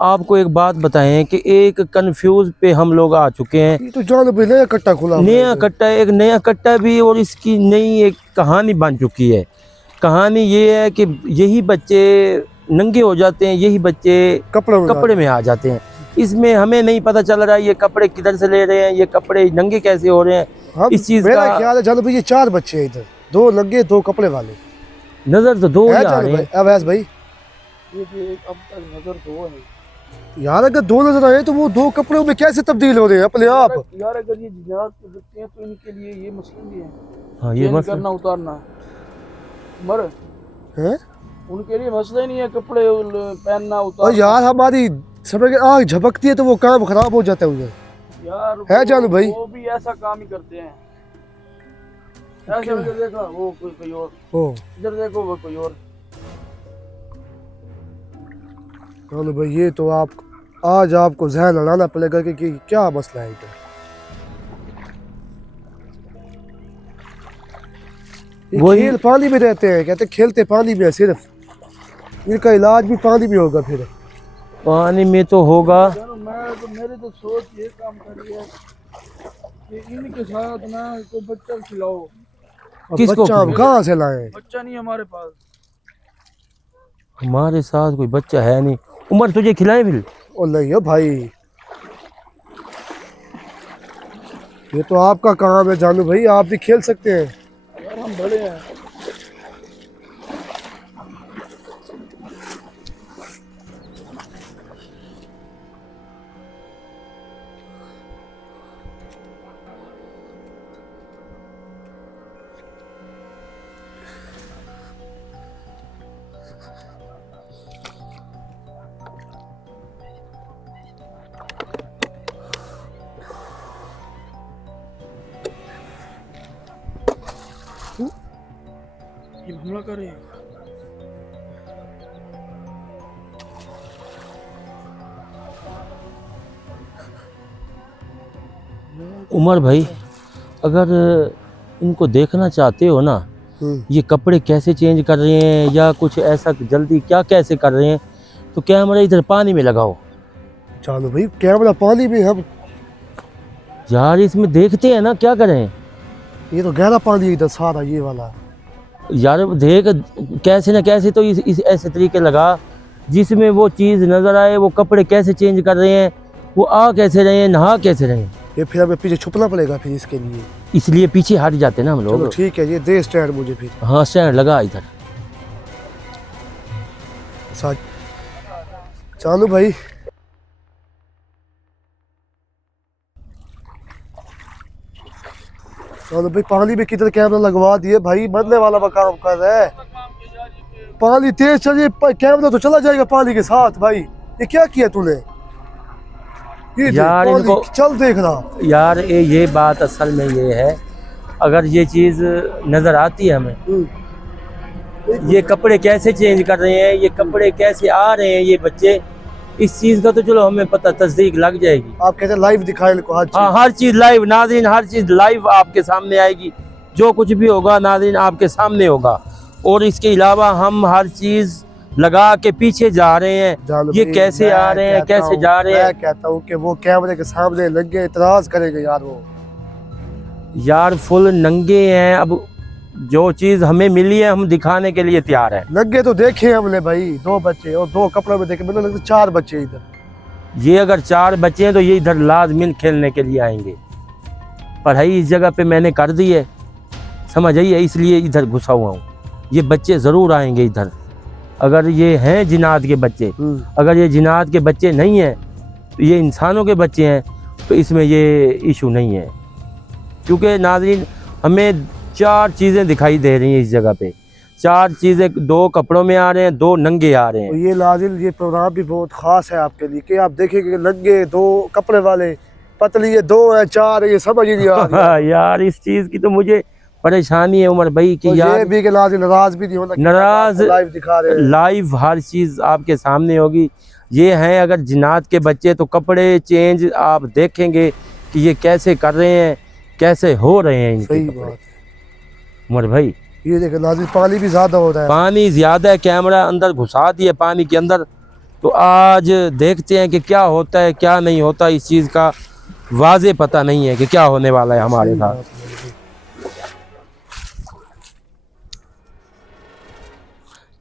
आपको एक बात बताएं कि एक कंफ्यूज पे हम लोग आ चुके हैं। तो जानो भाई नया कट्टा खुला, नया कट्टा, एक नया कट्टा भी, और इसकी नई एक कहानी बन चुकी है। कहानी ये है कि यही बच्चे नंगे हो जाते हैं, यही बच्चे कपड़े में आ जाते हैं। इसमें हमें नहीं पता चल रहा है ये कपड़े किधर से ले रहे हैं, ये कपड़े नंगे कैसे हो रहे हैं। इस चीज मेरा का ख्याल है जानो भाई ये 4 बच्चे हैं इधर, 2 नंगे 2 कपड़े वाले। नजर तो 2 ही आ रहे हैं। अवैस भाई ये अब तक नजर 2 है यार, अगर 2 नजर आए तो वो 2 कपड़ों में कैसे तब्दील हो रहे हैं अपने आप? यार। अगर ये जिन्नात के बच्चे हैं तो इनके लिए ये मसला भी है। हाँ, ये मसला करना उतारना मर है, उनके लिए मसला ही नहीं है कपड़े पहनना उतारना। और यार हमारी समय की आग झपकती है तो वो काम खराब हो जाता है उधर यार है जानू भाई। वो भी ऐसा काम ही करते हैं। ऐसे उधर देखा वो कोई और, इधर देखो वो कोई और। जानू भाई ये तो आप आज आपको ज़हन लड़ाना पड़ेगा कि क्या मसला है इधर। वो खेल पानी में रहते हैं, कहते खेलते पानी में है सिर्फ, इनका इलाज भी पानी में होगा। फिर पानी में तो होगा। मेरे तो सोच ये काम कर रही है कि इनके साथ ना कोई बच्चा खिलाओ। किसको? बच्चा हम कहाँ से लाए? बच्चा नहीं हमारे पास। हमारे साथ कोई बच्चा है नहीं। उमर तुझे खिलाए बिल? ओ नहीं हो भाई, ये तो आपका काम है जानू भाई, आप भी खेल सकते हैं। यार हम बड़े हैं। ये हमला कर रहे हैं। उमर भाई, अगर इनको देखना चाहते हो ना, ये कपड़े कैसे चेंज कर रहे हैं या कुछ ऐसा जल्दी क्या कैसे कर रहे हैं, तो कैमरा इधर पानी में लगाओ। चलो भाई कैमरा पानी में, हम यार इसमें देखते हैं ना क्या करें। ये तो गहरा पानी है इधर सारा, ये वाला। यार देख कैसे ना कैसे तो इस ऐसे तरीके लगा जिसमें वो चीज़ नज़र आए। वो कपड़े कैसे चेंज कर रहे हैं, वो आ कैसे रहे हैं, नहा कैसे रहे हैं। ये फिर हमें पीछे छुपना पड़ेगा फिर इसके लिए, इसलिए पीछे हट जाते ना हम लोग। ठीक है, ये दे स्टैंड मुझे फिर। हाँ स्टैंड लगा इधर। चलो भाई चलो भाई, पानी में किधर कैमरा लगवा दिए भाई, बदले वाला काम कर रहा है। पानी तेज चलिए, कैमरा तो चला जाएगा पानी के साथ। भाई ये क्या किया तूने? यार इनको चल देख रहा यार, ये बात असल में ये है, अगर ये चीज़ नज़र आती है हमें, ये कपड़े कैसे चेंज कर रहे हैं, ये कपड़े कैसे आ रहे हैं ये बच्चे, इस चीज़ का तो चलो हमें पता, तस्दीक लग जाएगी। आप कहते हैं लाइव दिखाए इनको हर चीज़। हाँ हर चीज़ लाइव नाज़रीन, हर चीज़ लाइव आपके सामने आएगी। जो कुछ भी होगा नाज़रीन आपके सामने होगा। और इसके अलावा हम हर चीज़ लगा के पीछे जा रहे हैं, ये कैसे आ रहे हैं, कैसे जा रहे हैं। मैं कहता हूँ कि वो कैमरे के सामने लगे इतराज करेंगे यार। वो यार फुल नंगे हैं। अब जो चीज़ हमें मिली है हम दिखाने के लिए तैयार है। लगे तो देखे हमने भाई, 2 बच्चे और 2 कपड़ों में देखे, मुझे लगता है 4 बच्चे इधर। ये अगर 4 बच्चे हैं तो ये इधर लाजमिन खेलने के लिए आएंगे। पढ़ाई इस जगह पे मैंने कर दी है, समझ आई है, इसलिए इधर घुसा हुआ हूँ। ये बच्चे ज़रूर आएंगे इधर। अगर ये हैं जिन्नात के बच्चे, अगर ये जिन्नात के बच्चे नहीं हैं तो ये इंसानों के बच्चे हैं, तो इसमें ये इशू नहीं है। क्योंकि नाज़रीन हमें 4 चीज़ें दिखाई दे रही हैं इस जगह पे। 4 चीज़ें, 2 कपड़ों में आ रहे हैं, 2 नंगे आ रहे हैं। तो ये लाजिल ये प्रोग्राम भी बहुत ख़ास है आपके लिए कि आप देखेंगे नंगे 2 कपड़े वाले, पतली है 2 है 4 है, ये समझ ही नहीं आ रही। यार इस चीज़ की तो मुझे परेशानी है उमर भाई कि यार ये भी कि लाजिल नाराज़ भी नहीं होना, नाराज़, लाइव दिखा रहे हैं। लाइव हर चीज़ आपके सामने होगी। ये हैं अगर जिन्नात के बच्चे तो कपड़े चेंज आप देखेंगे कि ये कैसे कर रहे हैं, कैसे हो रहे हैं इनके सही कपड़े। बात उमर भाई ये देखो नाज़रीन, पानी भी ज़्यादा हो रहा है। पानी ज़्यादा है, कैमरा अंदर घुसा दिए पानी के अंदर, तो आज देखते हैं कि क्या होता है क्या नहीं होता, इस चीज़ का वाज़े पता नहीं है कि क्या होने वाला है हमारे सही साथ। बात है भाई।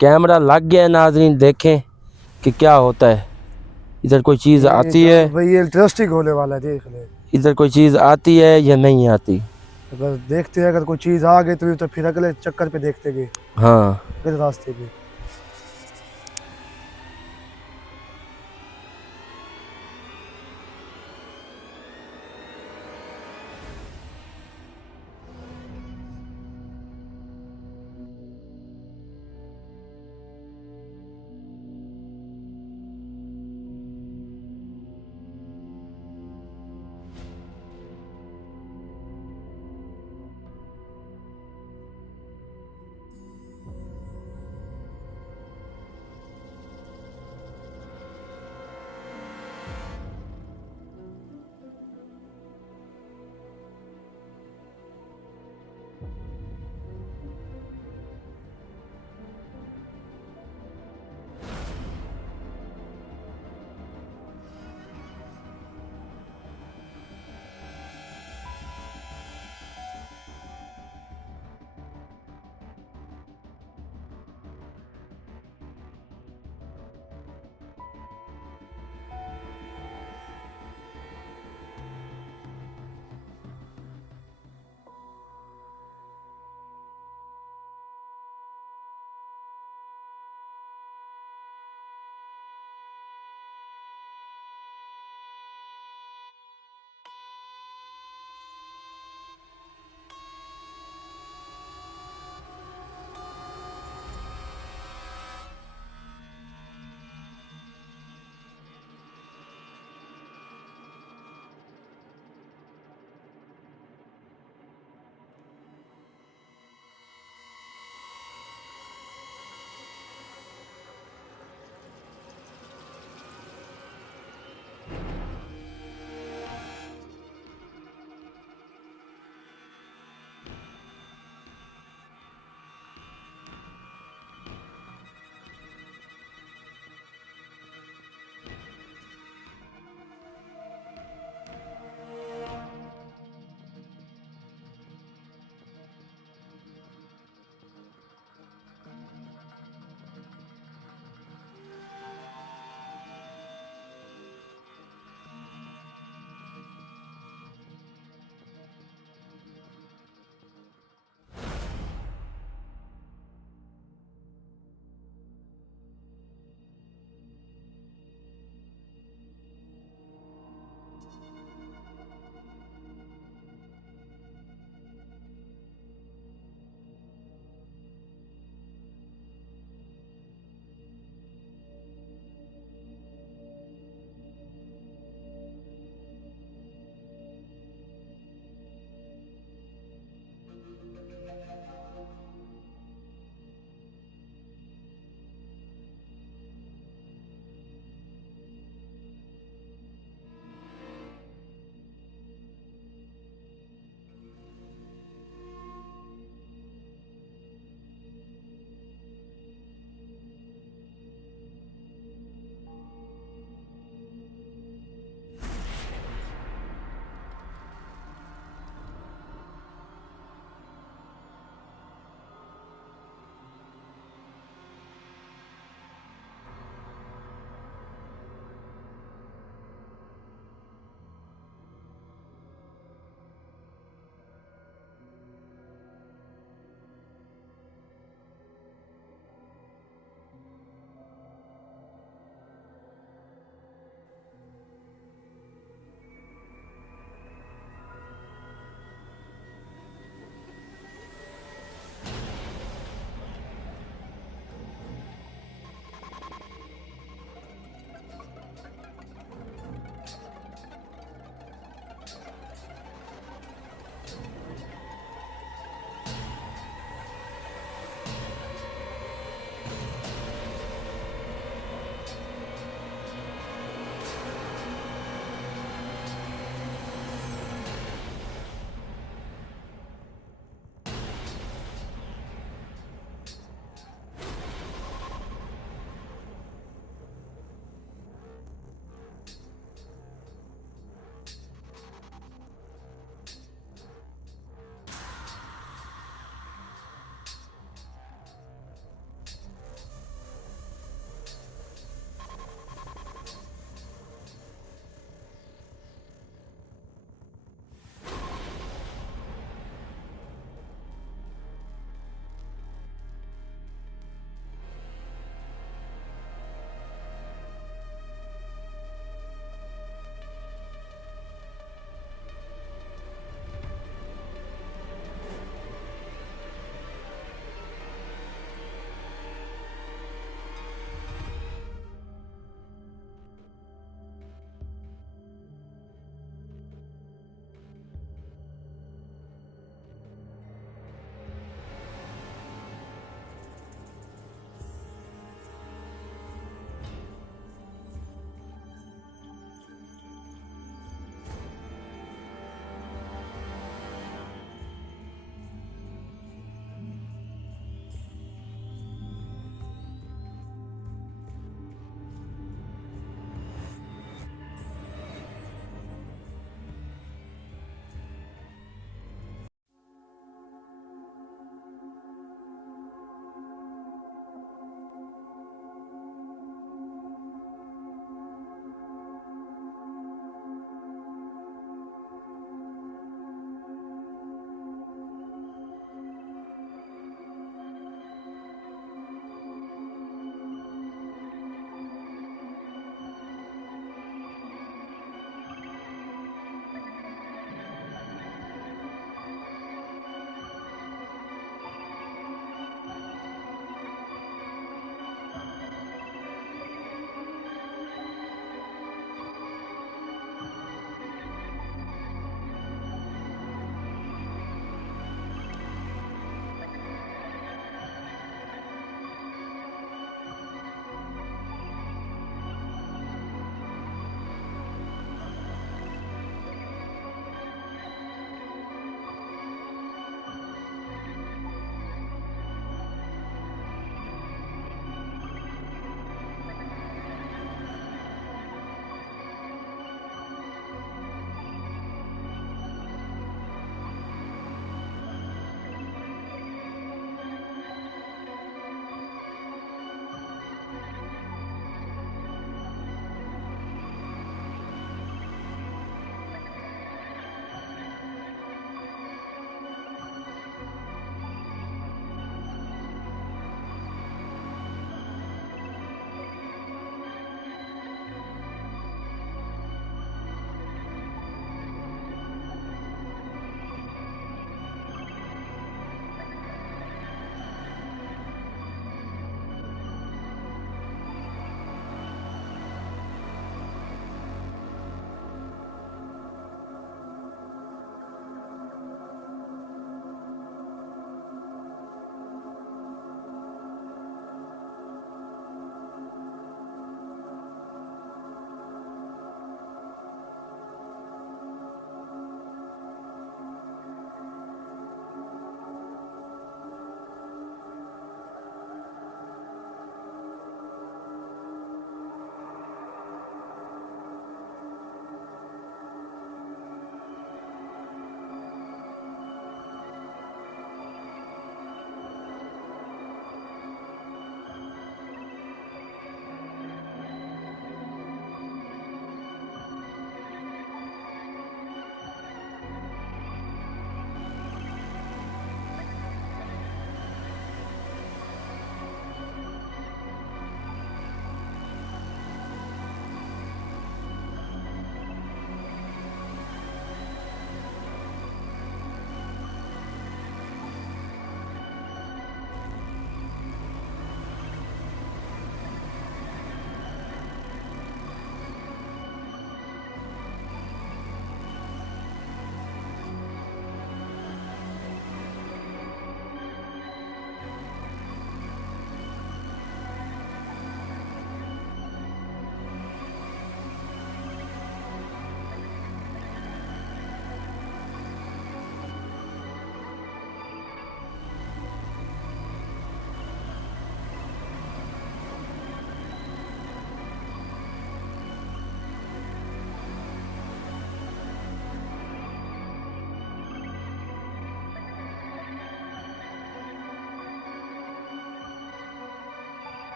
कैमरा लग गया है नाज़रीन, देखें कि क्या होता है। इधर कोई चीज़ आती है, भाई ये इंटरेस्टिंग होने वाला है, देख ले। इधर कोई चीज़ आती है या नहीं आती। अगर देखते हैं, अगर कोई चीज़ आ गई तो फिर अगले चक्कर पे देखते गए, हाँ अगले रास्ते पे।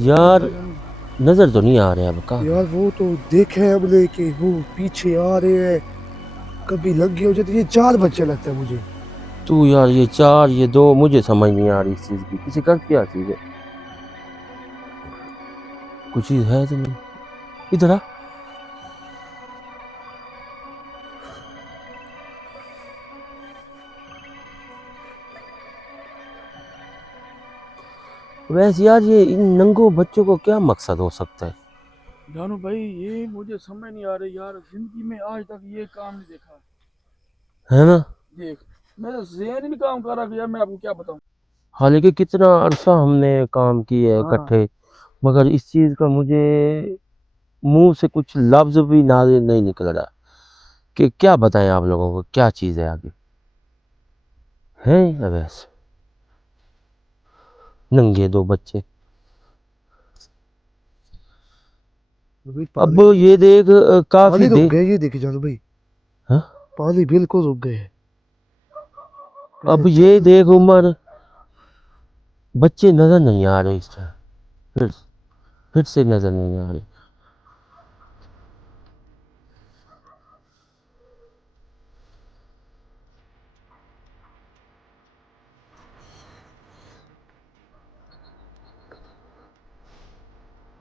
यार नजर तो नहीं आ रहे अब का। यार वो तो देखे हमने कि वो पीछे आ रहे हैं, कभी लग गए हो जाते। ये 4 बच्चे लगता है मुझे। तू यार ये 4 ये 2 मुझे समझ नहीं आ रही इस चीज की, किसी कर क्या चीज है, कुछ चीज है तो नहीं। इधर आ। वैसे यार ये इन नंगों बच्चों को क्या मकसद हो सकता है? जानू भाई ये मुझे समझ नहीं आ रही यार, जिंदगी में आज तक ये काम नहीं देखा। है ना। देख मेरा ज़हन ही नहीं काम कर रहा कि यार मैं आपको क्या बताऊं। हालांकि कितना अरसा हमने काम किए है हाँ इकट्ठे, मगर इस चीज का मुझे मुंह से कुछ लफ्ज भी नाजिल नहीं निकल रहा कि क्या बताएं आप लोगों को क्या चीज है आगे। हैं अवैस नंगे 2 बच्चे। भाई अब पानी, ये देख काफी पानी रुक दे। गए, ये देखिए जानू भाई, हाँ? पानी बिल्कुल रुक गए हैं। अब ये देख उमर, बच्चे नजर नहीं आ रहे इस तरह, फिर से नजर नहीं आ रहे।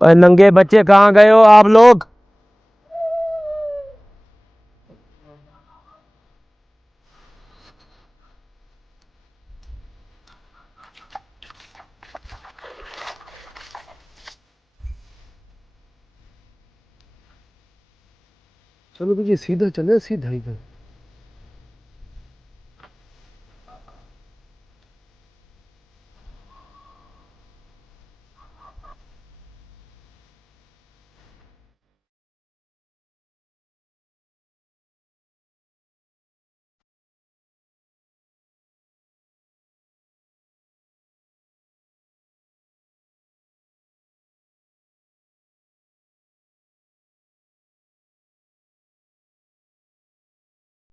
और नंगे बच्चे कहाँ गए हो आप लोग? चलो भैया सीधा चले, सीधा इधर।